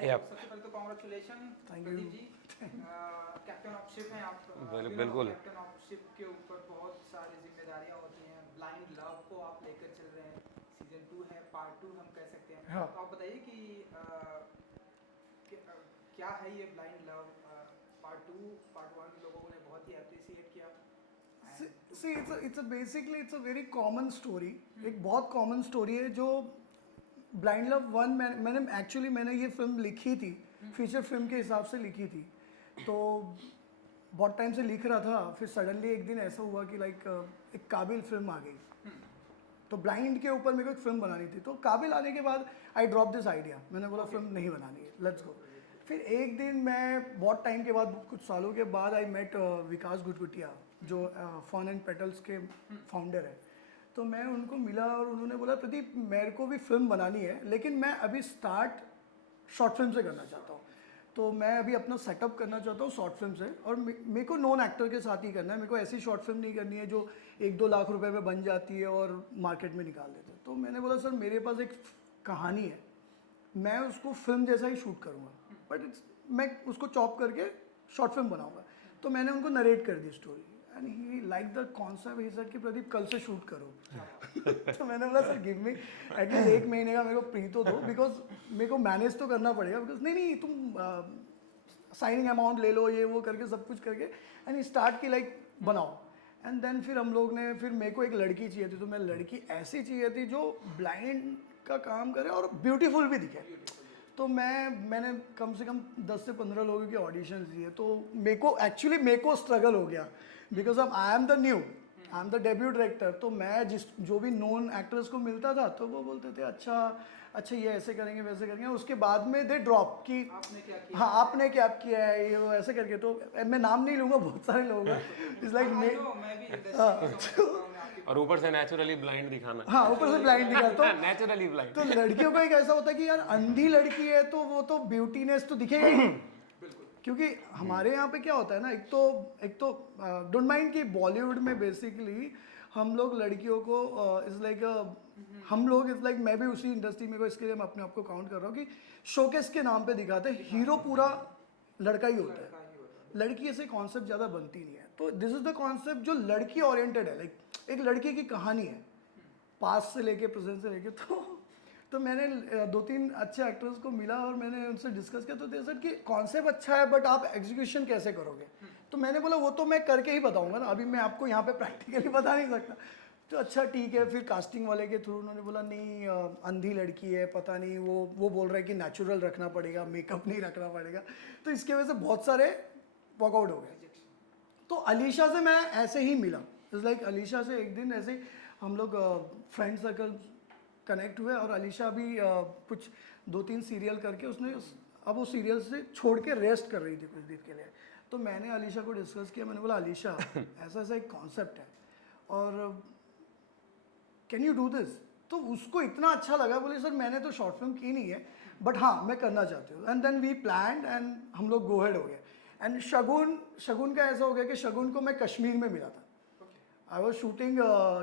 सबसे पहले तो congratulation Pradeep ji, captain of ship हैं आप। बिल्कुल। कैप्टन ऑफ शिप के ऊपर बहुत सारी जिम्मेदारियां होती हैं। ब्लाइंड लव को आप लेकर चल रहे हैं, सीजन 2 है, पार्ट 2 हम कह सकते हैं। हाँ। तो आप बताइए कि क्या है ये ब्लाइंड लव। पार्ट 2 पार्ट 1 लोगों ने बहुत ही अप्रिशिएट किया। See, it's a very common story. एक बहुत कॉमन स्टोरी है जो ब्लाइंड लव 1 मैंने ये फिल्म लिखी थी, फीचर फिल्म के हिसाब से लिखी थी। तो बहुत टाइम से लिख रहा था, फिर सडनली एक दिन ऐसा हुआ कि एक काबिल फिल्म आ गई। तो ब्लाइंड के ऊपर मेरे को एक फिल्म बनानी थी। तो काबिल आने के बाद आई ड्रॉप दिस आइडिया, मैंने बोला फिल्म नहीं बनानी है, लेट्स गो। फिर एक दिन मैं बहुत टाइम के बाद, कुछ सालों के बाद, आई मेट विकास गुटगुटिया जो फन एंड पेटल्स के फाउंडर है। तो मैं उनको मिला और उन्होंने बोला प्रदीप मेरे को भी फिल्म बनानी है, लेकिन मैं अभी स्टार्ट शॉर्ट फिल्म से करना चाहता हूँ। तो मैं अभी अपना सेटअप करना चाहता हूँ शॉर्ट फिल्म से, और मेरे को नॉन एक्टर के साथ ही करना है। मेरे को ऐसी शॉर्ट फिल्म नहीं करनी है जो 1-2 लाख रुपए में बन जाती है और मार्केट में निकाल देते हैं। तो मैंने बोला सर मेरे पास एक कहानी है, मैं उसको फिल्म जैसा ही शूट करूँगा, बट मैं उसको चॉप करके शॉर्ट फिल्म बनाऊँगा। तो मैंने उनको नरेट कर the story and he like the concept. He said कि प्रदीप कल से शूट करो। तो मैंने बोला सर गिव मी एटलीस्ट 1 महीने का मेरे को फ्री तो दो, बिकॉज मेरे को मैनेज तो करना पड़ेगा। बिकॉज नहीं तुम साइनिंग अमाउंट ले लो, ये वो करके सब कुछ करके एंड स्टार्ट की बनाओ। एंड देन फिर हम लोग ने, फिर मेरे को एक लड़की चाहिए थी। तो मैं लड़की ऐसी चाहिए थी जो ब्लाइंड का काम करे और ब्यूटीफुल भी दिखे। तो मैंने कम से कम 10 से 15 लोगों की ऑडिशन दिए। तो मेरे को स्ट्रगल हो गया, because I am the debut director. तो मैं जो भी नॉन एक्टर्स को मिलता था तो वो बोलते थे अच्छा ये ऐसे करेंगे वैसे करेंगे। उसके बाद में दे ड्रॉप कि आपने क्या किया, हाँ आपने क्या किया है, ये वो ऐसे करके। तो मैं नाम नहीं लूँगा, बहुत सारे लोग हैं। इट्स लाइक मैं भी industry में समझ सकता हूँ, मैं आपकी और ऊपर से नेचुरली ब्लाइंड दिखाना। हाँ ऊपर से ब्लाइंड दिखा। तो नेचुरली ब्लाइंड। तो लड़कियों का एक ऐसा होता है कि यार अंधी लड़की है तो वो तो ब्यूटीनेस तो दिखेगा ही नहीं। क्योंकि हमारे यहाँ पे क्या होता है ना, एक तो डोंट माइंड कि बॉलीवुड में बेसिकली हम लोग लड़कियों को इज़ लाइक मैं भी उसी इंडस्ट्री में को, इसके लिए मैं अपने आप को काउंट कर रहा हूँ कि शोकेस के नाम पे दिखाते हैं, हीरो पूरा लड़का ही होता है, लड़की ऐसे कॉन्सेप्ट ज़्यादा बनती नहीं है। तो दिस इज़ द कॉन्सेप्ट जो लड़की ओरिएंटेड है, एक लड़की की कहानी है पास्ट से लेके प्रेजेंट से लेके। तो मैंने 2-3 अच्छे एक्टर्स को मिला और मैंने उनसे डिस्कस किया। तो दे सेड कि कॉन्सेप्ट अच्छा है बट आप एग्जीक्यूशन कैसे करोगे। तो मैंने बोला वो तो मैं करके ही बताऊंगा ना, अभी मैं आपको यहाँ पे प्रैक्टिकली बता नहीं सकता। तो अच्छा ठीक है। फिर कास्टिंग वाले के थ्रू उन्होंने बोला नहीं अंधी लड़की है, पता नहीं वो बोल रहा है कि नेचुरल रखना पड़ेगा, मेकअप नहीं रखना पड़ेगा। तो इसके वजह से बहुत सारे वर्कआउट हो गए। तो अलीशा से मैं ऐसे ही मिला, इट्स लाइक अलीशा से एक दिन ऐसे हम लोग फ्रेंड सर्कल कनेक्ट हुए। और अलीशा भी कुछ 2-3 सीरियल करके उसने अब वो सीरियल से छोड़ के रेस्ट कर रही थी कुछ दिन के लिए। तो मैंने अलीशा को डिस्कस किया, मैंने बोला अलीशा ऐसा ऐसा एक कॉन्सेप्ट है और कैन यू डू दिस। तो उसको इतना अच्छा लगा, बोले सर मैंने तो शॉर्ट फिल्म की नहीं है बट हाँ मैं करना चाहती हूँ। And then we plan and हम लोग गो हेड हो गए। एंड शगुन का ऐसा हो गया कि शगुन को मैं कश्मीर में मिला था। I was shooting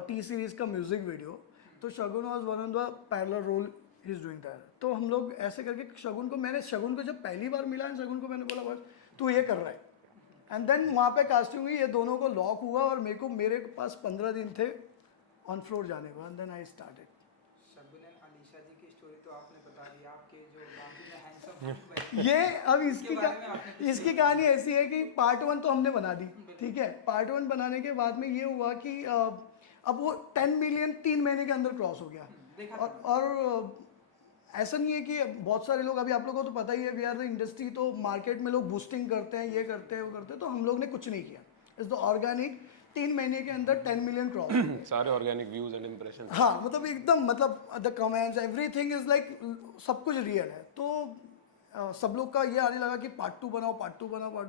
T series का म्यूजिक वीडियो। तो Shagun was one of the parallel role he is doing that. तो हम लोग ऐसे करके शगुन को जब पहली बार मिला एंड शगुन को मैंने बोला बस तू ये कर रहा है। एंड देन वहाँ पे कास्टिंग हुई, ये दोनों को लॉक हुआ और मेरे पास 15 दिन थे ऑन फ्लोर जाने को। And then I started. Shagun and Alisha ji की स्टोरी तो आपने बता दी, आपके जो बाजू में हैंडसम ये अब इसकी कहानी ऐसी है कि पार्ट 1 तो हमने बना दी, ठीक है। पार्ट 1 बनाने के बाद में ये हुआ कि अब वो 10 मिलियन 3 महीने के अंदर क्रॉस हो गया। और ऐसा नहीं है कि बहुत सारे लोग, अभी आप लोगों को तो पता ही है वी आर द इंडस्ट्री, तो मार्केट में लोग बूस्टिंग करते हैं, ये करते हैं वो करते हैं। तो हम लोग ने कुछ नहीं किया, इट्स द ऑर्गेनिक 3 महीने के अंदर 10 मिलियन क्रॉस। सारे ऑर्गेनिक व्यूज एंड इंप्रेशन। हाँ मतलब एकदम मतलब the comments everything is like सब कुछ रियल है। तो सब लोग का ये आने लगा कि पार्ट 2 बनाओ।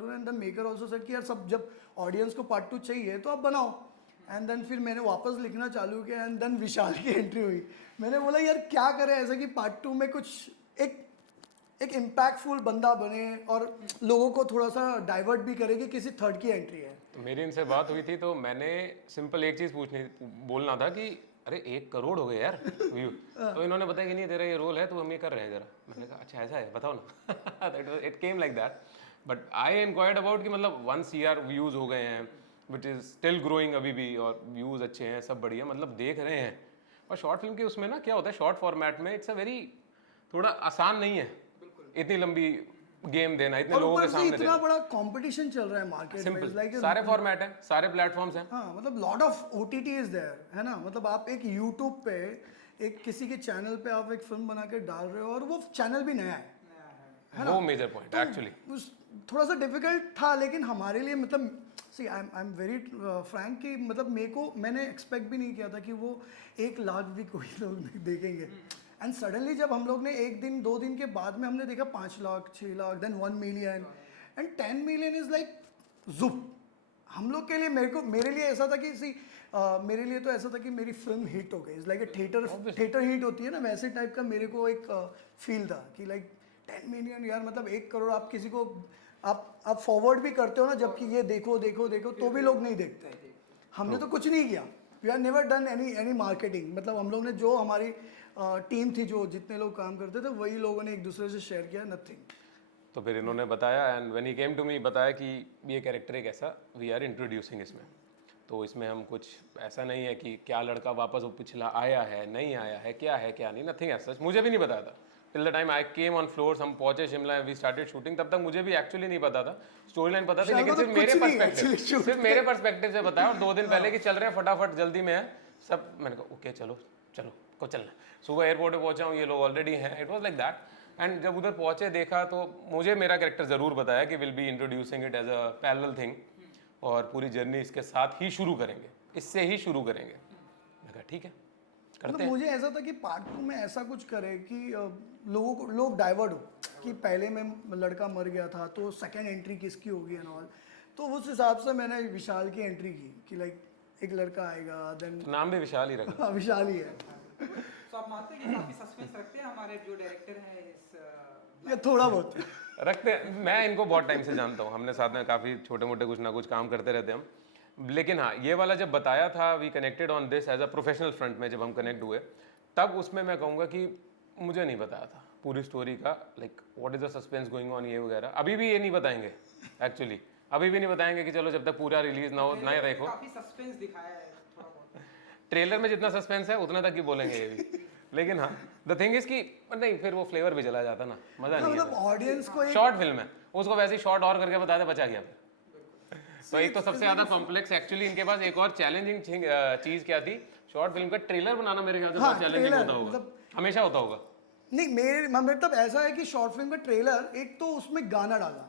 And then maker also said कि यार सब जब ऑडियंस को पार्ट 2 चाहिए तो आप बनाओ। एंड देन फिर मैंने वापस लिखना चालू किया। एंड देन विशाल की एंट्री हुई। मैंने बोला यार क्या करें ऐसा कि पार्ट 2 में कुछ एक इम्पैक्टफुल बंदा बने और लोगों को थोड़ा सा डाइवर्ट भी करे कि किसी थर्ड की एंट्री है। तो मेरी इनसे बात हुई थी तो मैंने सिंपल एक चीज़ बोलना था कि अरे 1 करोड़ हो गए यार व्यू। तो इन्होंने बताया कि नहीं तेरा ये रोल है तो हम ये कर रहे हैं जरा। मैंने कहा अच्छा ऐसा है बताओ ना। It came like that, but I inquired about कि मतलब 1 CR व्यूज़ हो गए हैं विच इज़ स्टिल ग्रोइंग अभी भी, और व्यूज़ अच्छे हैं, सब बढ़िया, मतलब देख रहे हैं। और शॉर्ट फिल्म के उसमें ना क्या होता है, शॉर्ट फॉर्मेट में इट्स अ वेरी, थोड़ा आसान नहीं है इतनी लंबी गेम देना, इतने और लोगों ऊपर के से सामने इतना देना। बड़ा कंपटीशन चल रहा है मार्केट में, सिंपल, लाइक सारे फॉर्मेट हैं, सारे प्लेटफॉर्म्स हैं। हाँ मतलब lot of OTT is there, है ना। मतलब आप एक यूट्यूब पे एक किसी के चैनल पे आप एक फिल्म बना के डाल रहे हो और वो चैनल भी नया है ना। वो मेजर पॉइंट एक्चुअली। थोड़ा सा डिफिकल्ट था, लेकिन हमारे लिए मतलब सी आई एम वेरी फ्रैंक कि मतलब मैंने एक्सपेक्ट भी नहीं किया था कि वो 1 लाख भी कोई लोग नहीं देखेंगे। एंड सडनली जब हम लोग ने 1 दिन 2 दिन के बाद में हमने देखा 5 lakh 6 lakh then 1 million and 10 million is like जुप। हम लोग के लिए मेरे लिए ऐसा था कि मेरे लिए तो ऐसा था कि मेरी फिल्म हिट हो गई, इज लाइक थिएटर हिट होती है ना, वैसे टाइप का मेरे को एक फील था कि लाइक 10 मिलियन यार, मतलब 1 करोड़ आप किसी को आप फॉरवर्ड भी करते हो ना, जबकि ये देखो तो भी लोग नहीं देखते। हमने तो कुछ नहीं किया, we are never done any marketing. मतलब हम लोग ने जो हमारी टीम थी, जो जितने लोग काम करते थे, वही लोगों ने एक दूसरे से शेयर किया, नथिंग। तो फिर इन्होंने बताया, and when he came to me बताया कि ये कैरेक्टर एक ऐसा वी आर इंट्रोड्यूसिंग इसमें, तो इसमें हम कुछ ऐसा नहीं है कि क्या लड़का वापस वो पिछला आया है नहीं आया है, क्या है क्या नहीं, नथिंग ऐसा। मुझे भी नहीं पता था till the time I came on floors, हम पहुंचे शिमला, वी स्टार्टेड शूटिंग, तब तक मुझे भी एक्चुअली नहीं पता था, स्टोरी लाइन पता थी, लेकिन सिर्फ मेरे पर्सपेक्टिव से बताया। और 2 दिन पहले कि चल रहे हैं फटाफट जल्दी में है सब, मैंने कहा ओके चलो को चलना। सुबह एयरपोर्ट पे पहुंचा हूँ, ये लोग ऑलरेडी हैं, it was like that. And जब उधर पहुंचे देखा तो मुझे मेरा कैरेक्टर ज़रूर बताया कि will be introducing it as a parallel thing, और पूरी जर्नी इसके साथ ही शुरू करेंगे, इससे ही शुरू करेंगे। मैं कहा ठीक है करते हैं। मुझे ऐसा था कि पार्ट 2 में ऐसा कुछ करे कि लोग डाइवर्ट हो कि पहले में लड़का मर गया था तो सेकंड एंट्री किसकी होगी एंड ऑल। तो उस हिसाब से मैंने विशाल की एंट्री की कि लाइक एक लड़का आएगा, देन नाम भी विशाल ही रखा। विशाल ही है। तो आप मानते हैं कि काफी सस्पेंस रखते हैं हमारे जो डायरेक्टर हैं इस ये थोड़ा बहुत रखते हैं। मैं इनको बहुत टाइम से जानता हूँ, हमने साथ में काफ़ी छोटे मोटे कुछ ना कुछ काम करते रहते हैं हम। लेकिन हाँ, ये वाला जब बताया था, we connected on this as a professional front में, जब हम कनेक्ट हुए तब उसमें मैं कहूँगा कि मुझे नहीं बताया था पूरी स्टोरी का, like what is the suspense going on, ये वगैरह अभी भी ये नहीं बताएंगे एक्चुअली, अभी भी नहीं बताएंगे कि चलो जब तक पूरा रिलीज ना हो ना देखो। काफी सस्पेंस दिखाया है थोड़ा बहुत, ट्रेलर में जितना सस्पेंस है उतना तक ही बोलेंगे ये भी। लेकिन हाँ, द थिंग इज कि नहीं, फिर वो फ्लेवर भी चला जाता ना, मजा नहीं मतलब ऑडियंस को शॉर्ट फिल्म है, उसको वैसे ही शॉर्ट और करके बता दे, बचा गया। तो एक तो सबसे ज्यादा कॉम्प्लेक्स एक्चुअली इनके पास एक और चैलेंजिंग चीज क्या थी, शॉर्ट फिल्म का ट्रेलर बनाना मेरे ख्याल से बहुत चैलेंजिंग होता होगा, हमेशा होता होगा। नहीं, मेरे मतलब ऐसा है कि शॉर्ट फिल्म का ट्रेलर, एक तो उसमें गाना डाला,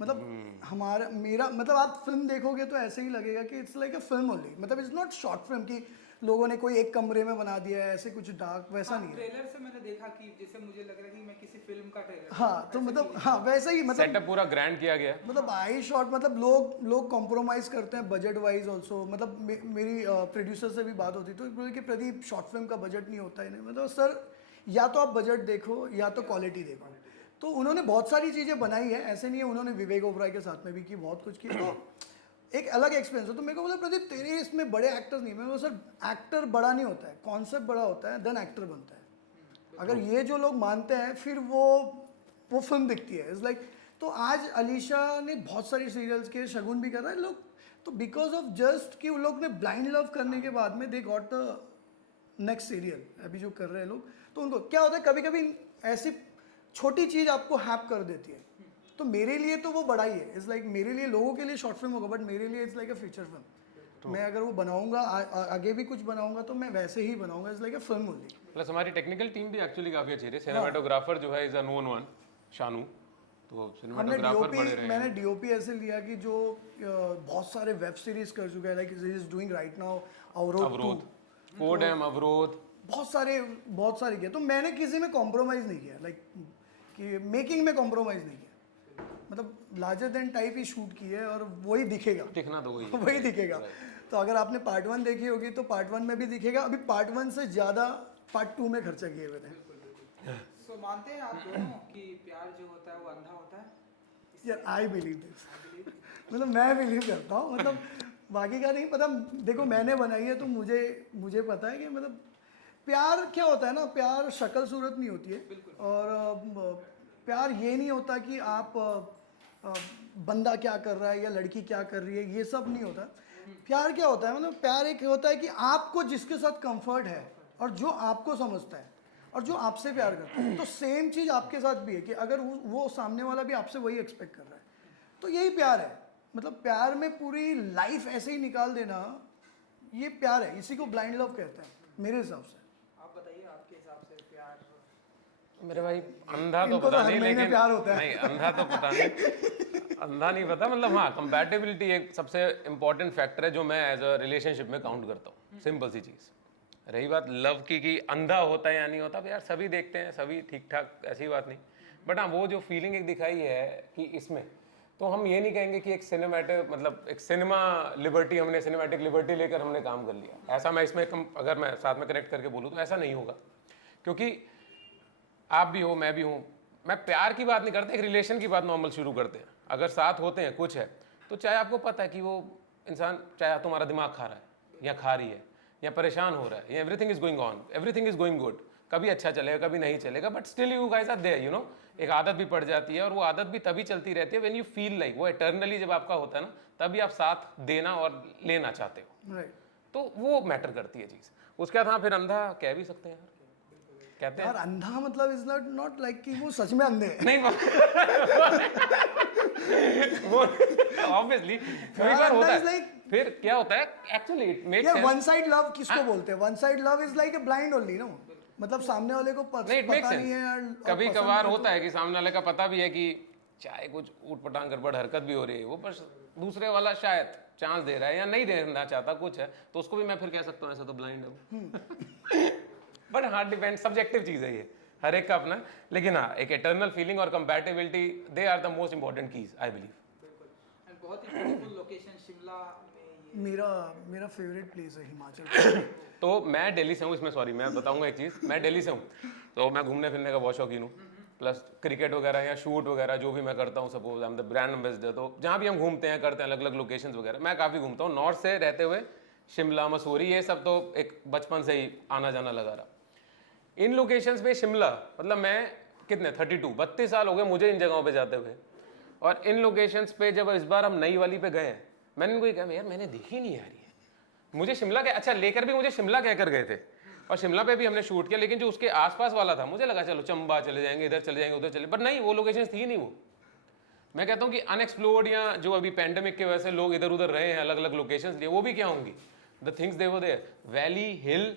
मतलब हमारा मेरा मतलब आप फिल्म देखोगे तो ऐसे ही लगेगा कि it's like a film only, मतलब इट्स नॉट शॉर्ट फिल्म कि लोगों ने कोई एक कमरे में बना दिया है ऐसे कुछ डार्क, वैसा नहीं है। ट्रेलर से मैंने देखा कि जैसे मुझे लग रहा है कि मैं किसी फिल्म का ट्रेलर, हाँ तो मतलब हाँ वैसा ही, मतलब सेटअप पूरा ग्रैंड किया गया, मतलब आई शॉट, मतलब लोग कॉम्प्रोमाइज करते हैं बजट वाइज ऑल्सो। मतलब मेरी प्रोड्यूसर से भी बात होती तो बोले कि प्रदीप शॉर्ट फिल्म का बजट नहीं होता है। नहीं, मतलब सर या तो आप बजट देखो या तो क्वालिटी देखो। तो उन्होंने बहुत सारी चीज़ें बनाई है, ऐसे नहीं है, उन्होंने विवेक ओबराय के साथ में भी की, बहुत कुछ की, तो एक अलग एक्सपीरियंस हो। तो मेरे को बोला प्रदीप तेरे इसमें बड़े एक्टर्स नहीं, मैं बोला सर एक्टर बड़ा नहीं होता है, कॉन्सेप्ट बड़ा होता है, देन एक्टर बनता है। अगर ये जो लोग मानते हैं फिर वो फिल्म दिखती है, इट्स लाइक तो आज अलीशा ने बहुत सारी सीरियल्स के, शगुन भी कर रहा है लोग, तो बिकॉज ऑफ जस्ट कि उन लोग ने ब्लाइंड लव करने के बाद में they got the next serial अभी जो कर रहे हैं लोग। तो उनको क्या होता है, कभी कभी ऐसी छोटी चीज़ आपको हैप कर देती है। तो मेरे लिए तो वो बड़ा ही है, इट्स लाइक मेरे लिए, लोगों के लिए शॉर्ट फिल्म होगा, बट मेरे लिए it's like a feature film. मैं अगर वो बनाऊंगा आगे भी कुछ बनाऊंगा तो मैं वैसे ही बनाऊंगा, it's like a film only. Plus हमारी टेक्निकल टीम भी एक्चुअली काफी अच्छी है। सिनेमेटोग्राफर जो है is a known one, Shanu, तो सिनेमेटोग्राफर बड़े रहे। मैंने डीओपी ऐसे लिया कि जो बहुत सारे वेब सीरीज कर चुका है, like is doing right now अवरोध, कोडम, अवरोध, बहुत सारे किए। तो मैंने किसी में कॉम्प्रोमाइज़ नहीं किया, लाइक कि मेकिंग में कॉम्प्रोमाइज़ नहीं किया, मतलब लार्जर देन टाइप ही शूट की है और वही दिखेगा, दिखना तो वही वही दिखेगा। तो अगर आपने पार्ट 1 देखी होगी तो पार्ट 1 में भी दिखेगा, अभी पार्ट 1 से ज़्यादा पार्ट 2 में खर्चा किए हुए थे। सो मानते हैं आप दोनों कि प्यार जो होता है वो अंधा होता है? यार आई बिलीव दिस, मतलब मैं बिलीव करता हूँ, मतलब बाकी का नहीं पता। देखो मैंने बनाई है तो मुझे पता है कि मतलब प्यार क्या होता है ना, प्यार शक्ल सूरत नहीं होती है। और प्यार ये नहीं होता कि आप बंदा क्या कर रहा है या लड़की क्या कर रही है, ये सब नहीं होता। प्यार क्या होता है, मतलब प्यार एक होता है कि आपको जिसके साथ कंफर्ट है और जो आपको समझता है और जो आपसे प्यार करता है। तो सेम चीज़ आपके साथ भी है कि अगर वो सामने वाला भी आपसे वही एक्सपेक्ट कर रहा है, तो यही प्यार है। मतलब प्यार में पूरी लाइफ ऐसे ही निकाल देना, ये प्यार है। इसी को ब्लाइंड लव कहते हैं मेरे हिसाब से। आप बताइए आपके हिसाब से प्यार। मेरे भाई अंधा तो इनको पता हर नहीं, महीने लेकिन प्यार होता है। नहीं अंधा तो पता नहीं, अंधा नहीं पता, मतलब हाँ कंपैटिबिलिटी एक सबसे इम्पोर्टेंट फैक्टर है जो मैं एज अ रिलेशनशिप में काउंट करता हूँ। सिंपल सी चीज़। रही बात लव की कि अंधा होता है या नहीं होता, यार सभी देखते हैं, सभी ठीक ठाक, ऐसी बात नहीं। बट हाँ वो जो फीलिंग एक दिखाई है कि इसमें तो हम ये नहीं कहेंगे कि एक सिनेमैटिक मतलब एक सिनेमा लिबर्टी, हमने सिनेमैटिक लिबर्टी लेकर हमने काम कर लिया, ऐसा मैं इसमें अगर मैं साथ में कनेक्ट करके बोलूँ तो ऐसा नहीं होगा। क्योंकि आप भी हो, मैं भी हूँ, मैं प्यार की बात नहीं करते, एक रिलेशन की बात नॉर्मल शुरू करते हैं। अगर साथ होते हैं कुछ है तो चाहे आपको पता है कि वो इंसान चाहे तुम्हारा दिमाग खा रहा है या खा रही है या परेशान हो रहा है या everything is going on, everything is going good, कभी अच्छा चलेगा कभी नहीं चलेगा, but still you guys are there, you know. एक आदत भी पड़ जाती है और वो आदत भी तभी चलती रहती है व्हेन यू फील लाइक, वो एटर्नली जब आपका होता है ना, तभी आप साथ देना और लेना चाहते हो। राइट तो वो मैटर करती है चीज़। उसके बाद हाँ फिर अंधा कह भी सकते हैं यार, कहते हैं यार अंधा मतलब इज नॉट लाइक कि वो सच में अंधे हैं। नहीं वो ऑब्वियसली कभी बार होता है। like- फिर क्या होता है एक्चुअली इट मेक्स या सेंस। वन साइड लव किसको बोलते हैं? One side love is like a blind only, no. मतलब सामने वाले को नहीं इट मेक्स पता नहीं है और सेंस। कभी पसंद कभार नहीं है होता है कि सामने वाले का पता भी है कि चाहे कुछ ऊट पटांग गड़बड़ हरकत भी हो रही है, वो पर दूसरे वाला शायद चांस दे रहा है या नहीं देना चाहता कुछ है, तो उसको भी मैं फिर कह सकता हूँ ऐसा तो ब्लाइंड है। बट हाँ डिपेंड, सब्जेक्टिव चीज़ है ये, हर एक का अपना। लेकिन हाँ एक एटर्नल फीलिंग और compatibility, they are the most important keys I believe. बिल्कुल। एंड बहुत ही ब्यूटीफुल लोकेशन शिमला में ये। मेरा फेवरेट प्लेस है हिमाचल। तो मैं दिल्ली से हूँ, इसमें सॉरी मैं बताऊंगा एक चीज़, मैं दिल्ली से हूँ तो मैं घूमने फिरने का बहुत शौकीन हूँ, प्लस क्रिकेट वगैरह या शूट वगैरह जो भी मैं करता हूँ, suppose I am the brand ambassador, तो जहाँ भी हम घूमते हैं करते हैं अलग अलग लोकेशंस वगैरह, मैं काफ़ी घूमता हूँ नॉर्थ से रहते हुए। शिमला मसूरी ये सब तो एक बचपन से ही आना जाना लगा रहा। इन लोकेशंस पे शिमला मतलब मैं कितने 32 साल हो गए मुझे इन जगहों पे जाते हुए, और इन लोकेशंस पे जब इस बार हम नई वाली पे गए मैंने इनको कहा यार मैंने देखी नहीं यार ये, मुझे शिमला के अच्छा लेकर भी मुझे शिमला कहकर गए थे और शिमला पे भी हमने शूट किया, लेकिन जो उसके आसपास वाला था मुझे लगा चलो चंबा चले जाएंगे, इधर चले जाएंगे उधर चले, पर नहीं वो लोकेशन थी नहीं। वो मैं कहता हूँ कि अनएक्सप्लोर्ड या जो अभी पैंडेमिक की वजह से लोग इधर उधर रहे हैं अलग अलग लोकेशंस, वो भी क्या होंगी, the things they were there, valley hill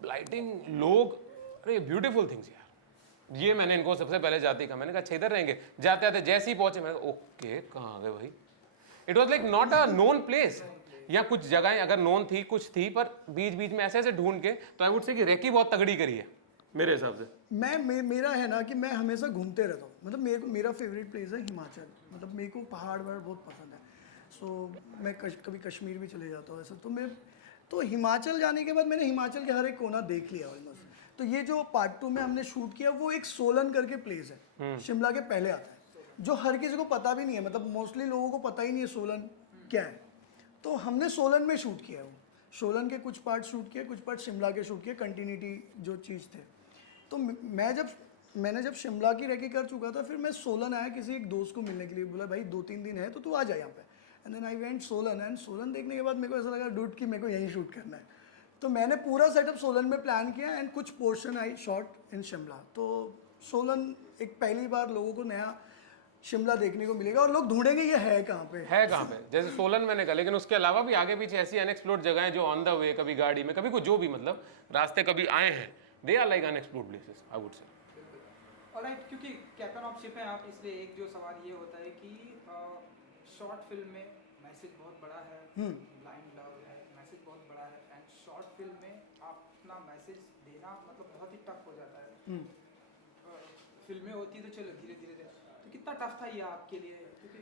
lighting लोग, अरे ब्यूटीफुल थिंग्स यार। ये मैंने इनको सबसे पहले जाते ही कहा, मैंने कहा अच्छा इधर रहेंगे, जाते आते जैसे ही पहुंचे मैं ओके कहाँ आ गए भाई। It was like not a known place, या कुछ जगहें अगर नोन थी कुछ थी, पर बीच बीच में ऐसे ऐसे ढूंढ के, तो आई वुड से कि रेकी बहुत तगड़ी करी है मेरे हिसाब से। मेरा है ना कि मैं हमेशा घूमते रहता हूँ। मतलब मेरा फेवरेट प्लेस है हिमाचल। मतलब मेरे को पहाड़ वहाड़ बहुत पसंद है। सो मैं कभी कश्मीर भी चले जाता हूँ ऐसा। तो हिमाचल जाने के बाद मैंने हिमाचल के हर एक कोना देख लिया ऑलमोस्ट। तो ये जो पार्ट 2 में हमने शूट किया वो एक सोलन करके प्लेस है, शिमला के पहले आता है, जो हर किसी को पता भी नहीं है। मतलब मोस्टली लोगों को पता ही नहीं है सोलन क्या है। तो हमने सोलन में शूट किया है। वो सोलन के कुछ पार्ट शूट किए, कुछ पार्ट शिमला के शूट किए, कंटिन्यूटी जो चीज़ थे। तो मैंने जब शिमला की रेकी कर चुका था, फिर मैं सोलन आया किसी एक दोस्त को मिलने के लिए, बोला भाई 2-3 दिन है तो तू आ जा यहाँ पे। And then I went Solan, and Solan देखने के बाद मेरे को ऐसा लगा डूड कि मेरे को यहीं शूट करना है। तो मैंने पूरा सेटअप सोलन में प्लान किया एंड कुछ portion I shot in Shimla. तो सोलन एक पहली बार लोगों को नया शिमला देखने को मिलेगा और लोग ढूंढेंगे ये है कहाँ पे, जैसे सोलन मैंने कहा, लेकिन उसके अलावा भी आगे पीछे ऐसी अनएक्सप्लोर्ड जगह जो ऑन द वे, कभी गाड़ी में कभी कुछ जो भी मतलब रास्ते कभी आए हैं, they are like unexplored places I would say. Alright, क्योंकि कैप्टन ऑफ शिप हैं आप, इसलिए एक जो सवाल ये होता है कि शॉर्ट फिल्म में मैसेज बहुत बड़ा है, ब्लाइंड लव है, मैसेज बहुत बड़ा है, एंड शॉर्ट फिल्म में आप अपना मैसेज देना मतलब बहुत ही टफ हो जाता है। फिल्में होती है तो चलो धीरे धीरे तो कितना टफ था ये आपके लिए? क्योंकि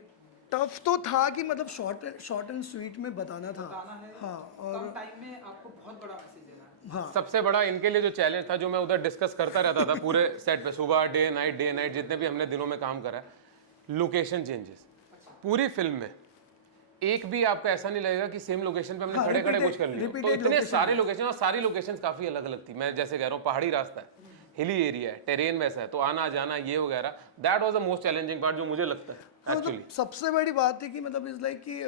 टफ तो था कि मतलब शॉर्ट एंड स्वीट में बताना था। बताना है, हाँ, और कम टाइम में आपको बहुत बड़ा मैसेज देना है। हाँ, सबसे बड़ा इनके लिए जो चैलेंज था, जो मैं उधर डिस्कस करता रहता था पूरे सेट पे, सुबह डे नाइट जितने भी हमने दिनों में काम करा है, लोकेशन चेंजेस पूरी फिल्म में एक भी आपको ऐसा नहीं लगेगा कि सेम लोकेशन पे हमने हाँ, खड़े खड़े repeated- कुछ कर लिया। तो repeated इतने location सारे लोकेशन और सारी लोकेशंस काफी अलग अलग थी। मैं जैसे कह रहा हूँ पहाड़ी रास्ता है, हिली एरिया है, टेरेन वैसा है, तो आना जाना ये वगैरह, that was the most challenging part जो मुझे लगता है एक्चुअली। मतलब सबसे बड़ी बात है कि मतलब इज लाइक कि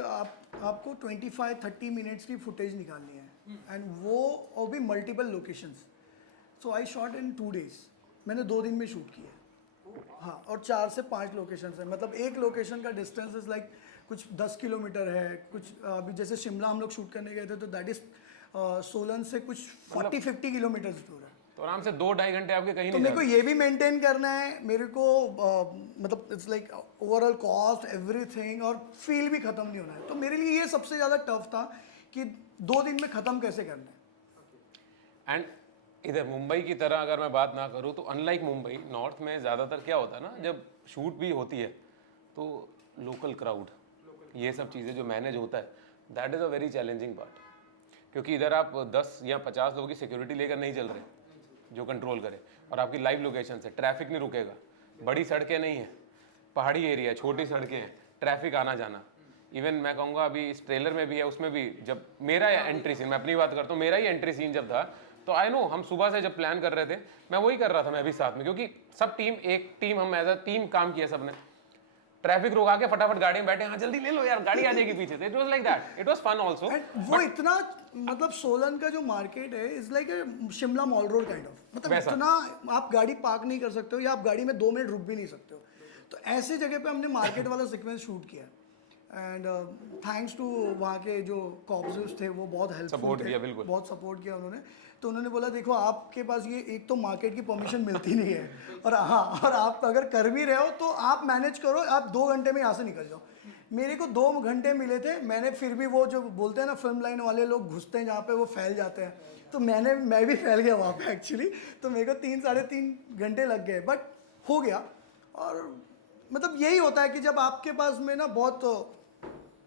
आपको 25-30 मिनट्स की फुटेज निकालनी है एंड वो भी multiple locations. So I shot in 2 days, मैंने 2 दिन में शूट किया। हाँ, और 4 से 5 लोकेशंस है, मतलब एक लोकेशन का डिस्टेंस इज लाइक कुछ 10 किलोमीटर है, कुछ अभी जैसे शिमला हम लोग शूट करने गए थे तो दैट इज सोलन से कुछ 40-50 किलोमीटर दूर है। तो आराम से 2-2.5 घंटे आपके कहीं तो नहीं मेरे को ये भी मेंटेन करना है, मेरे को मतलब it's like overall cost everything, और फील भी ख़त्म नहीं होना है। तो मेरे लिए ये सबसे ज़्यादा टफ था कि 2 दिन में ख़त्म कैसे करना है। एंड इधर मुंबई की तरह अगर मैं बात ना करूँ तो अनलाइक मुंबई, नॉर्थ में ज़्यादातर क्या होता है ना, जब शूट भी होती है तो लोकल क्राउड, ये सब चीज़ें जो मैनेज होता है, that is a very challenging part. क्योंकि इधर आप 10 या 50 लोगों की सिक्योरिटी लेकर नहीं चल रहे जो कंट्रोल करे, और आपकी लाइव लोकेशन से ट्रैफिक नहीं रुकेगा, बड़ी सड़कें नहीं है, पहाड़ी एरिया, छोटी सड़कें हैं, ट्रैफिक आना जाना। इवन मैं कहूँगा अभी इस ट्रेलर में भी है, उसमें भी जब मेरा एंट्री सीन, मैं अपनी बात करता हूँ, मेरा ही एंट्री सीन जब था तो आई नो हम सुबह से जब प्लान कर रहे थे मैं वही कर रहा था, मैं भी साथ में, क्योंकि सब टीम एक टीम, हम एज अ टीम काम किया सबने, ट्रैफिक रुका के फटाफट गाड़ी में बैठे, हाँ जल्दी ले लो यार गाड़ी आ जाएगी पीछे से। It was like that, it was fun also. वो इतना मतलब सोलन का जो मार्केट है is like Shimla mall road kind of, मतलब इतना आप गाड़ी पार्क नहीं कर सकते हो या आप गाड़ी में 2 मिनट रुक भी नहीं सकते हो। तो ऐसे जगह पे हमने मार्केट वाला सीक्वेंस शूट किया एंड थैंक्स टू वहाँ के जो कॉप्स थे, वो बहुत हेल्पफुल थे, बहुत सपोर्ट किया उन्होंने। तो उन्होंने बोला देखो आपके पास ये एक तो मार्केट की परमिशन मिलती नहीं है, और हाँ, और आप अगर कर भी रहे हो तो आप मैनेज करो, आप 2 घंटे में यहाँ से निकल जाओ। मेरे को 2 घंटे मिले थे, मैंने फिर भी वो जो बोलते हैं ना फिल्म लाइन वाले लोग घुसते हैं जहाँ पे वो फैल जाते हैं, तो मैं भी फैल गया वहाँ पे एक्चुअली। तो मेरे को 3-3.5 घंटे लग गए, बट हो गया। और मतलब यही होता है कि जब आपके पास में ना बहुत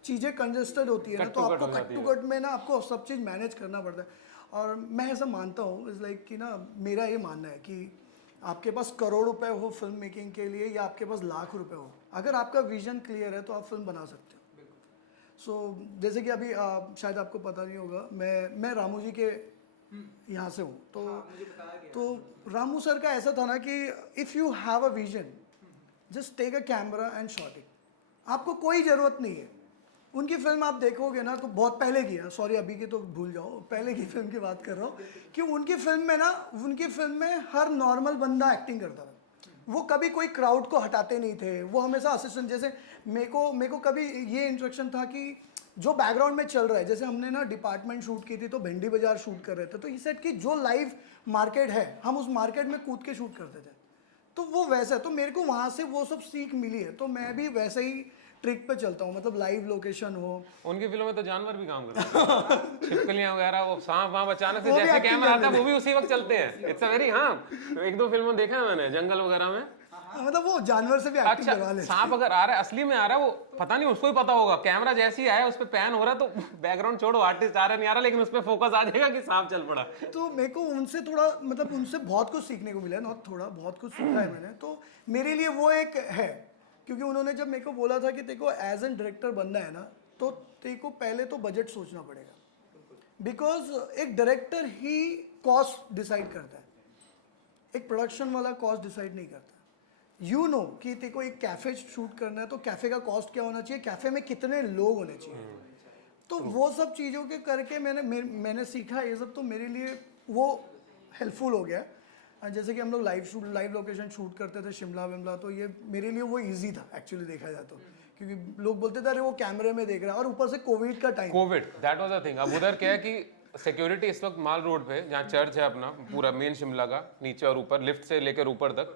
चीज़ें कंजेस्टेड होती है ना, तो आपको कट टू कट में ना आपको सब चीज़ मैनेज करना पड़ता है। और मैं ऐसा मानता हूँ इज़ लाइक कि ना, मेरा ये मानना है कि आपके पास करोड़ रुपए हो फिल्म मेकिंग के लिए या आपके पास लाख रुपए हो, अगर आपका विजन क्लियर है तो आप फिल्म बना सकते हो। सो जैसे कि अभी शायद आपको पता नहीं होगा, मैं रामू जी के यहाँ से हूँ, तो रामू सर का ऐसा था ना कि if you have a vision just take a camera and shot it. आपको कोई ज़रूरत नहीं है। उनकी फिल्म आप देखोगे ना तो बहुत पहले की है, सॉरी अभी की तो भूल जाओ, पहले की फिल्म की बात कर रहा हूँ, कि उनकी फिल्म में हर नॉर्मल बंदा एक्टिंग करता था। वो कभी कोई क्राउड को हटाते नहीं थे, वो हमेशा असिस्टेंट, जैसे मेरे को कभी ये इंस्ट्रक्शन था कि जो बैकग्राउंड में चल रहा है, जैसे हमने ना डिपार्टमेंट शूट की थी तो भिंडी बाजार शूट कर रहे थे, तो ये सेट कि जो लाइव मार्केट है हम उस मार्केट में कूद के शूट करते थे, तो वो वैसा, तो मेरे को वहाँ से वो सब सीख मिली है, तो मैं भी वैसे ही ट्रिक पे चलता हूँ, मतलब लाइव लोकेशन हो। उनकी फिल्मों में तो जानवर भी काम करते हैं, छिपकलियां वगैरह, वो सांप वहाँ अचानक से जैसे कैमरा आता है वो भी उसी वक्त चलते हैं। इट्स अ वेरी, हाँ 1-2 फिल्मों देखा है मैंने जंगल वगैरह में, मतलब वो जानवर से भी एक्टिंग करवा लेते हैं। सांप अगर आ रहा है, असली में आ रहा है, वो पता नहीं उसको ही पता होगा, कैमरा जैसे ही आया उस पर पैन हो रहा है तो बैकग्राउंड छोड़ो, आर्टिस्ट आ रहा नहीं आ रहा, लेकिन उस पर फोकस आ जाएगा कि सांप चल पड़ा। तो मेरे को उनसे थोड़ा, मतलब उनसे बहुत कुछ सीखने को मिला है, नॉट थोड़ा, बहुत कुछ सीखा है मैंने। तो मेरे लिए वो एक है, क्योंकि उन्होंने जब मेरे को बोला था कि तेरे को एज एन डायरेक्टर बनना है ना, तो तेरे को पहले तो बजट सोचना पड़ेगा, बिकॉज एक डायरेक्टर ही कॉस्ट डिसाइड करता है, एक प्रोडक्शन वाला कॉस्ट डिसाइड नहीं करता। यू नो कि तेरे को एक कैफ़े शूट करना है तो कैफ़े का कॉस्ट क्या होना चाहिए, कैफ़े में कितने लोग होने चाहिए, तो वो सब चीज़ों के करके मैंने सीखा ये सब, तो मेरे लिए वो हेल्पफुल हो गया। जैसे कि हम लोग लाइव लोकेशन शूट करते थे शिमला विमला, तो ये मेरे लिए वो इजी था एक्चुअली देखा जाए तो, क्योंकि लोग बोलते थे अरे वो कैमरे में देख रहा है, और ऊपर से कोविड का time, Covid that was the thing. अब उधर क्या है कि सिक्योरिटी इस वक्त माल रोड पे, जहाँ चर्च है अपना पूरा मेन शिमला का, नीचे और ऊपर, लिफ्ट से लेकर ऊपर तक,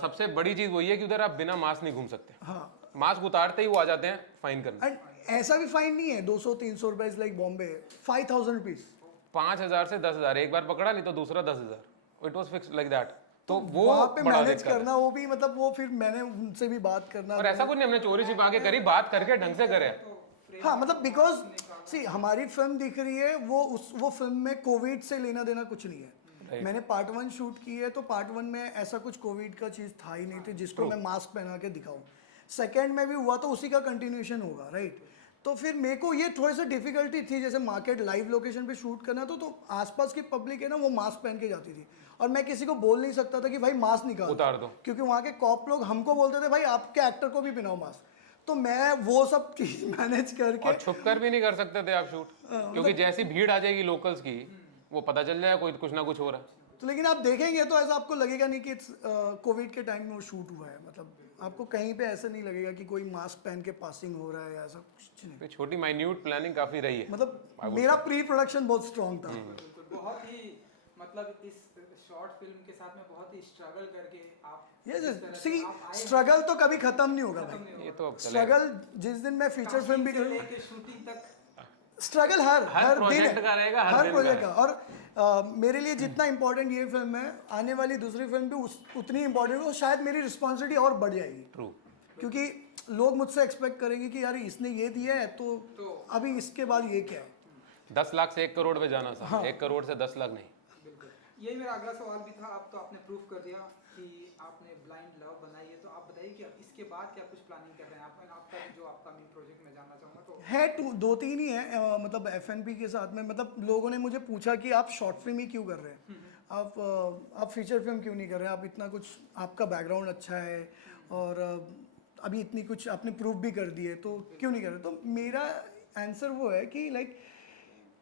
सबसे बड़ी चीज़ वही है कि उधर आप बिना मास्क नहीं घूम सकते। हाँ, मास्क उतारते ही वो आ जाते हैं फाइन करने। एंड ऐसा भी फाइन नहीं है 200-300 रुपए, लाइक बॉम्बे 5,000 रुपीज, 5,000 से 10,000, एक बार पकड़ा नहीं तो दूसरा 10,000। It was fix like that. तो वो वहाँ पे बड़ा मैनेज दिक्कत है। करना, वो भी मतलब वो फिर मैंने उनसे भी बात करना, और ऐसा कुछ नहीं हमने चोरी छिपा के करी, बात करके ढंग से करे। हाँ, मतलब बिकॉज सी हमारी फिल्म दिख रही है, वो फिल्म में कोविड से लेना देना कुछ नहीं है। मैंने पार्ट 1 शूट की है, तो पार्ट 1 में ऐसा कुछ कोविड का चीज़ था ही नहीं थी जिसको मैं मास्क पहना के दिखाऊं। सेकेंड में भी हुआ तो उसी का कंटिन्यूएशन होगा, राइट। तो फिर मेरे को ये थोड़ी सी डिफिकल्टी थी, जैसे मार्केट लाइव लोकेशन पे शूट करना तो आसपास की पब्लिक है ना वो मास्क पहन के जाती थी और मैं किसी को बोल नहीं सकता था कि भाई मास्क निकाल उतार दो, क्योंकि वहाँ के कॉप लोग हमको बोलते थे भाई आपके एक्टर को भी पहनाओ मास्क। तो मैं वो सब चीज मैनेज करके, और छुप कर भी नहीं कर सकते थे आप शूट, क्योंकि जैसी भीड़ आ जाएगी लोकल्स की वो पता चल जाएगा कोई कुछ ना कुछ हो रहा है। तो लेकिन आप देखेंगे तो ऐसा आपको लगेगा नहीं कि कोविड के टाइम में वो शूट हुआ है, मतलब आपको कहीं पे ऐसा नहीं लगेगा कि कोई मास्क पहन के पासिंग हो रहा है, ऐसा कुछ नहीं। तो छोटी माइन्यूट प्लानिंग काफी रही है, मतलब मेरा प्री प्रोडक्शन बहुत स्ट्रांग था। बिल्कुल, बहुत ही मतलब इस शॉर्ट फिल्म के साथ में बहुत ही स्ट्रगल करके आप ये सी स्ट्रगल तो कभी खत्म नहीं होगा भाई। ये तो अब चलेगा। स्ट्रगल जिस दिन मैं फीचर फिल्म भी करूँ, लेके शूटिंग तक स्ट्रगल हर दिन प्रोजेक्ट है, का रहेगा, हर हर दिन प्रोजेक्ट का का। और मेरे लिए जितना इंपॉर्टेंट ये फिल्म है, आने वाली दूसरी फिल्म भी उतनी इंपॉर्टेंट है, शायद मेरी रिस्पॉन्सिबिलिटी और बढ़ जाएगी। ट्रू, क्योंकि लोग मुझसे एक्सपेक्ट करेंगे कि यार इसने ये दिया है तो अभी इसके बाद ये क्या है। 10 लाख से 1 करोड़ पे जाना था, 1 करोड़ से 10 लाख नहीं। बिल्कुल, यही मेरा अगला सवाल भी था। आप तो आपने प्रूफ कर दिया कि आपने ब्लाइंड लव बनाई है, तो आप बताइए कि इसके बाद क्या कुछ प्लानिंग कर रहे हैं आप? आपका जो अपकमिंग प्रोजेक्ट में जानना चाहूँगा तो है 2-3 ही है, मतलब FNP के साथ में। मतलब लोगों ने मुझे पूछा कि आप शॉर्ट फिल्म ही क्यों कर रहे हैं, आप फीचर फिल्म क्यों नहीं कर रहे हैं, आप इतना कुछ, आपका बैकग्राउंड अच्छा है और अभी इतनी कुछ आपने प्रूफ भी कर दी है तो क्यों नहीं कर रहे। तो मेरा आंसर वो है कि लाइक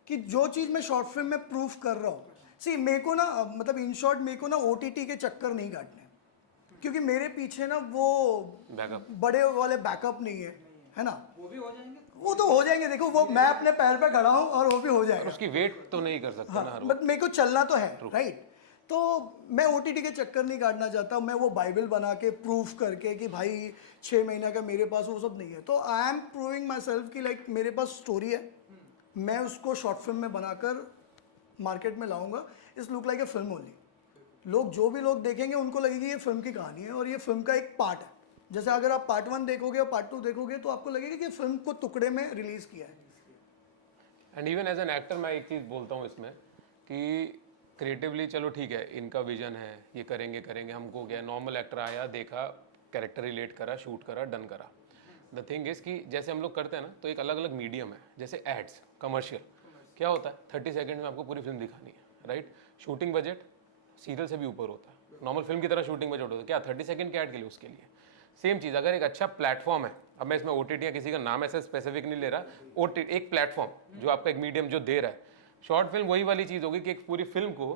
कि जो चीज़ मैं शॉर्ट फिल्म में प्रूफ कर रहा हूँ, सी मेरे को ना, मतलब इन शॉर्ट मेरे को ना OTT के चक्कर नहीं काटने, क्योंकि मेरे पीछे ना वो बैकअप, बड़े वाले बैकअप नहीं है ना। वो भी हो जाएंगे, वो तो हो जाएंगे, देखो वो मैं अपने पैर पे खड़ा हूँ और वो भी हो जाएगा, उसकी वेट तो नहीं कर सकते ना हर बट मेरे को चलना तो है, राइट। तो मैं OTT के चक्कर नहीं काटना चाहता, मैं वो बाइबल बना के प्रूफ करके कि भाई 6 महीना का मेरे पास, वो सब नहीं है। तो I am proving my self कि लाइक मेरे पास स्टोरी है, मैं उसको शॉर्ट फिल्म में बनाकर मार्केट में लाऊंगा। It's look like a film only. लोग जो भी लोग देखेंगे उनको लगेगी ये फिल्म की कहानी है और ये फिल्म का एक पार्ट है। जैसे अगर आप पार्ट 1 देखोगे और पार्ट 2 देखोगे तो आपको लगेगा कि फिल्म को टुकड़े में रिलीज किया है। And even as an actor मैं एक चीज़ बोलता हूँ इसमें कि क्रिएटिवली चलो ठीक है, इनका विजन है, ये करेंगे, हमको क्या, नॉर्मल एक्टर आया, देखा, कैरेक्टर रिलेट करा, शूट करा, डन करा। द थिंग इज़ कि जैसे हम लोग करते हैं ना, तो एक अलग अलग मीडियम है। जैसे एड्स, कमर्शियल क्या होता है, 30 सेकेंड में आपको पूरी फिल्म दिखानी है, राइट। शूटिंग बजट सीरियल से भी ऊपर होता है, नॉर्मल फिल्म की तरह शूटिंग बजट होता है क्या, 30 सेकेंड के ऐड के लिए, उसके लिए सेम चीज़। अगर एक अच्छा प्लेटफॉर्म है, अब मैं इसमें OTT या किसी का नाम ऐसे स्पेसिफिक नहीं ले रहा, OTT एक प्लेटफॉर्म जो आपका एक मीडियम जो दे रहा है। शॉर्ट फिल्म वही वाली चीज़ होगी कि एक पूरी फिल्म को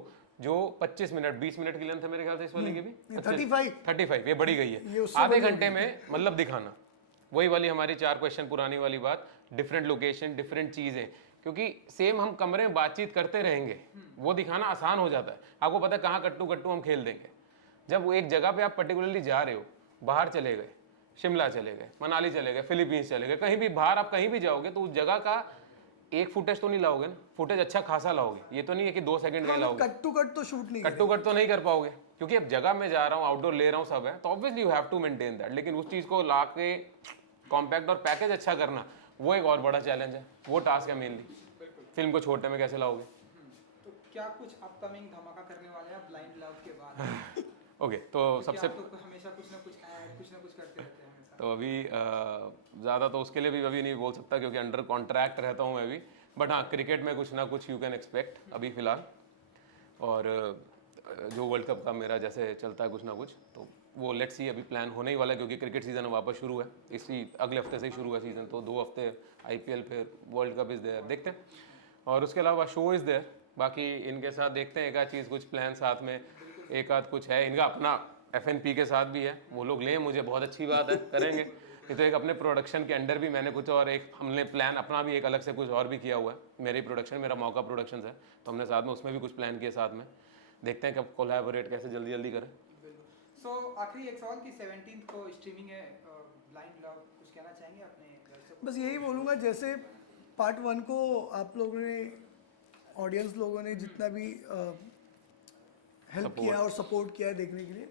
जो 25 मिनट 20 मिनट की लेंथ है मेरे ख्याल से इस वाले की भी 35 ये बढ़ी गई है, आधे घंटे में मतलब दिखाना। वही वाली हमारी 4 क्वेश्चन पुरानी वाली बात, डिफरेंट लोकेशन, डिफरेंट चीज़ें, क्योंकि सेम हम कमरे में बातचीत करते रहेंगे, वो दिखाना आसान हो जाता है। आपको पता है कहाँ कट्टू कट्टू हम खेल देंगे। जब वो एक जगह पे आप पर्टिकुलरली जा रहे हो, बाहर चले गए, शिमला चले गए, मनाली चले गए, फिलीपींस चले गए, कहीं भी बाहर आप कहीं भी जाओगे तो उस जगह का एक फुटेज तो नहीं लाओगे ना, फुटेज अच्छा खासा लाओगे। ये तो नहीं है कि 2 सेकंड का ही लाओगे, कट टू कट तो शूट नहीं, कट टू कट तो नहीं कर पाओगे, क्योंकि अब जगह में जा रहा हूँ, आउटडोर ले रहा हूँ, सब है, तो obviously you have to maintain that. लेकिन उस चीज़ को ला के कॉम्पैक्ट और पैकेज अच्छा करना, वो एक और बड़ा चैलेंज है, वो टास्क है मेनली। फिल्म को छोटे में कैसे लाओगे। तो क्या कुछ अपकमिंग धमाका करने वाले हैं ब्लाइंड लव के बाद? ओके, तो सबसे तो हमेशा कुछ ना कुछ करते रहते हैं हमेशा। तो अभी ज़्यादा तो उसके लिए भी अभी नहीं बोल सकता क्योंकि अंडर कॉन्ट्रैक्ट रहता हूँ मैं भी, बट हाँ क्रिकेट में कुछ ना कुछ यू कैन एक्सपेक्ट अभी फ़िलहाल। और जो वर्ल्ड कप का मेरा जैसे चलता है कुछ ना कुछ, तो वो लेट्स सी, अभी प्लान होने ही वाला है क्योंकि क्रिकेट सीज़न वापस शुरू है, इसी अगले हफ्ते से ही शुरू है सीज़न, तो 2 हफ्ते IPL, फिर वर्ल्ड कप इज़ देयर, देखते हैं। और उसके अलावा शो इज़ देयर, बाकी इनके साथ देखते हैं एक आध चीज़, कुछ प्लान साथ में, एक आध कुछ है इनका अपना FNP के साथ भी है, वो लोग लें मुझे, बहुत अच्छी बात है, करेंगे। ये तो एक अपने प्रोडक्शन के अंडर भी मैंने कुछ और एक हमने प्लान अपना भी एक अलग से कुछ और भी किया हुआ है, मेरी प्रोडक्शन, मेरा मौका प्रोडक्शन है, तो हमने साथ में उसमें भी कुछ प्लान किया साथ में, देखते हैं कब कोलैबोरेट कैसे जल्दी करें। सो आखिरी एक सवाल कि 17 को स्ट्रीमिंग है ब्लाइंड लव, कुछ कहना चाहेंगे अपने दर्शकों? बस यही बोलूँगा, जैसे पार्ट 1 को आप लोगों ने, ऑडियंस लोगों ने जितना भी हेल्प किया और सपोर्ट किया है देखने के लिए,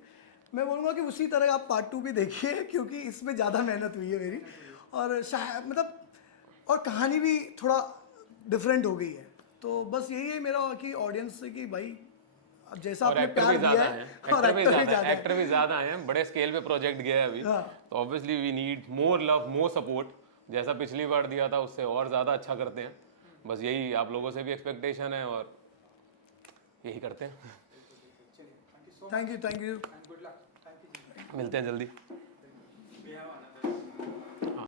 मैं बोलूँगा कि उसी तरह आप पार्ट 2 भी देखिए, क्योंकि इसमें ज़्यादा मेहनत हुई है मेरी, और शायद मतलब और कहानी भी थोड़ा डिफरेंट हो गई है। तो बस यही है मेरा कि ऑडियंस से कि भाई अब जैसा आपने प्यार दिया है, और एक्टर भी ज़्यादा हैं, बड़े स्केल पे प्रोजेक्ट गया है अभी, तो obviously we need more love, more support, जैसा पिछली बार दिया था उससे और ज़्यादा अच्छा करते हैं। बस यही आप लोगों से भी एक्सपेक्टेशन है और यही करते हैं। चलिए, thank you so thank you and good luck. Thank you. मिलते हैं जल्दी।